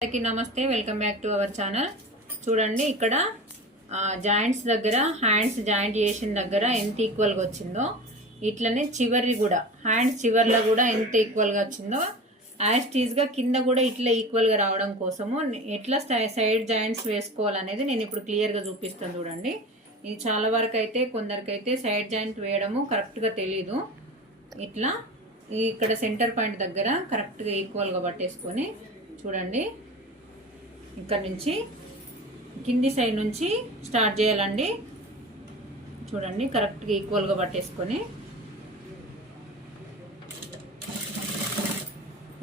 అందరికీ నమస్తే, welcome back to our channel. చూడండి ఇక్కడ జాయింట్స్ దగ్గర హ్యాండ్స్ జాయింట్ చేసిన దగ్గర ఎంత ఈక్వల్గా వచ్చిందో, ఇట్లనే చివరి కూడా హ్యాండ్స్ చివర్లో కూడా ఎంత ఈక్వల్గా వచ్చిందో యాస్టీజ్గా కింద కూడా ఇట్లా ఈక్వల్గా రావడం కోసము ఎట్లా సైడ్ జాయింట్స్ వేసుకోవాలనేది నేను ఇప్పుడు క్లియర్గా చూపిస్తాను. చూడండి, ఇది చాలా వరకు అయితే కొందరికైతే సైడ్ జాయింట్ వేయడము కరెక్ట్గా తెలీదు. ఇట్లా ఇక్కడ సెంటర్ పాయింట్ దగ్గర కరెక్ట్గా ఈక్వల్గా పట్టేసుకొని చూడండి, ఇక్కడ నుంచి కింది సైడ్ నుంచి స్టార్ట్ చేయాలండి. చూడండి, కరెక్ట్గా ఈక్వల్గా పట్టేసుకొని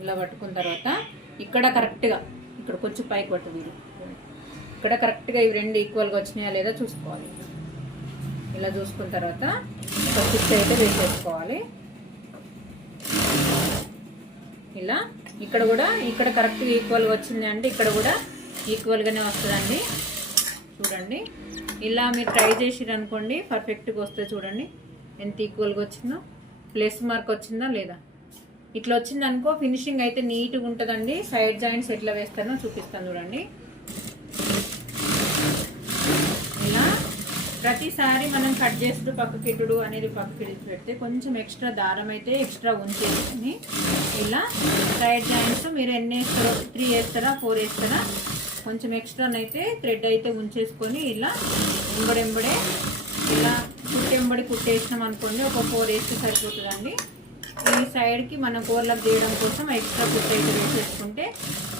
ఇలా పట్టుకున్న తర్వాత ఇక్కడ కరెక్ట్గా ఇక్కడ కొంచెం పైకి పట్టు మీరు. ఇక్కడ కరెక్ట్గా ఇవి రెండు ఈక్వల్గా వచ్చినాయా లేదా చూసుకోవాలి. ఇలా చూసుకున్న తర్వాత ఒక స్టిచ్ అయితే వేసేసుకోవాలి. ఇలా ఇక్కడ కూడా ఇక్కడ కరెక్ట్గా ఈక్వల్గా వచ్చింది అంటే ఇక్కడ కూడా ఈక్వల్గానే వస్తుందండి. చూడండి, ఇలా మీరు ట్రై చేసిరు అనుకోండి పర్ఫెక్ట్గా వస్తుంది. చూడండి ఎంత ఈక్వల్గా వచ్చిందో, ప్లస్ మార్క్ వచ్చిందా లేదా. ఇట్లా వచ్చింది అనుకో ఫినిషింగ్ అయితే నీట్గా ఉంటుందండి. సైడ్ జాయింట్స్ ఎట్లా వేస్తానో చూపిస్తాను చూడండి. ఇలా ప్రతిసారి మనం కట్ చేస్తూ పక్కకి ఇటుడు అనేది పక్కకి పెడితే కొంచెం ఎక్స్ట్రా దారం అయితే ఎక్స్ట్రా ఉంచేసుకొని ఇలా సైడ్ జాయింట్స్ మీరు ఎన్ని వేస్తారో 3 వేస్తారా 4 వేస్తారా కొంచెం ఎక్స్ట్రానైతే థ్రెడ్ అయితే ఉంచేసుకొని ఇలా ఎంబడెంబడే ఇలా కుట్టెంబడి కుట్టేసినాం అనుకోండి, ఒక 4 వేస్తే సరిపోతుందండి. ఈ సైడ్కి మనం కోర్లకు తీయడం కోసం ఎక్స్ట్రా కుట్ట అయితే వేసేసుకుంటే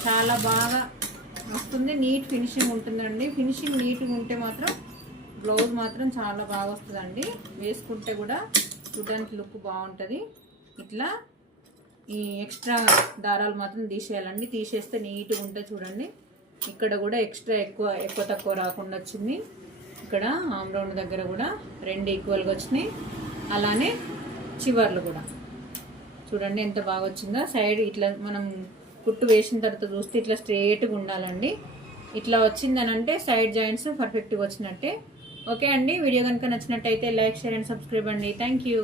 చాలా బాగా వస్తుంది. నీట్ ఫినిషింగ్ ఉంటుందండి. ఫినిషింగ్ నీట్గా ఉంటే మాత్రం బ్లౌజ్ మాత్రం చాలా బాగా వస్తుందండి. వేసుకుంటే కూడా చూడడానికి లుక్ బాగుంటుంది. ఇట్లా ఈ ఎక్స్ట్రా దారాలు మాత్రం తీసేయాలండి. తీసేస్తే నీట్గా ఉంటుంది. చూడండి, ఇక్కడ కూడా ఎక్స్ట్రా ఎక్కువ తక్కువ రాకుండా వచ్చింది. ఇక్కడ ఆమ్ రౌండ్ దగ్గర కూడా 2 ఈక్వల్గా వచ్చినాయి. అలానే చివర్లు కూడా చూడండి ఎంత బాగా వచ్చిందో. సైడ్ ఇట్లా మనం కుట్టు వేసిన తర్వాత చూస్తే ఇట్లా స్ట్రేట్గా ఉండాలండి. ఇట్లా వచ్చిందని అంటే సైడ్ జాయింట్స్ పర్ఫెక్ట్గా వచ్చినట్టే. ఓకే అండి, వీడియో కనుక నచ్చినట్టయితే లైక్, షేర్ అండ్ సబ్స్క్రైబ్ అండి. Thank you.